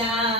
já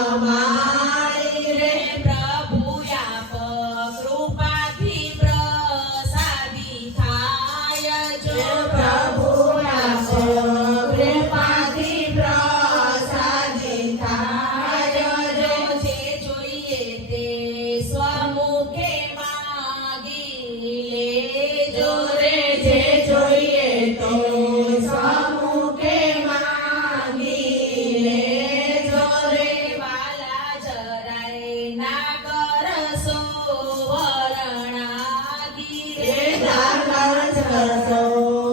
Yeah.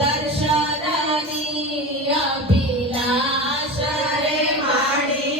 દર્શનની અભિલાષ રે માણી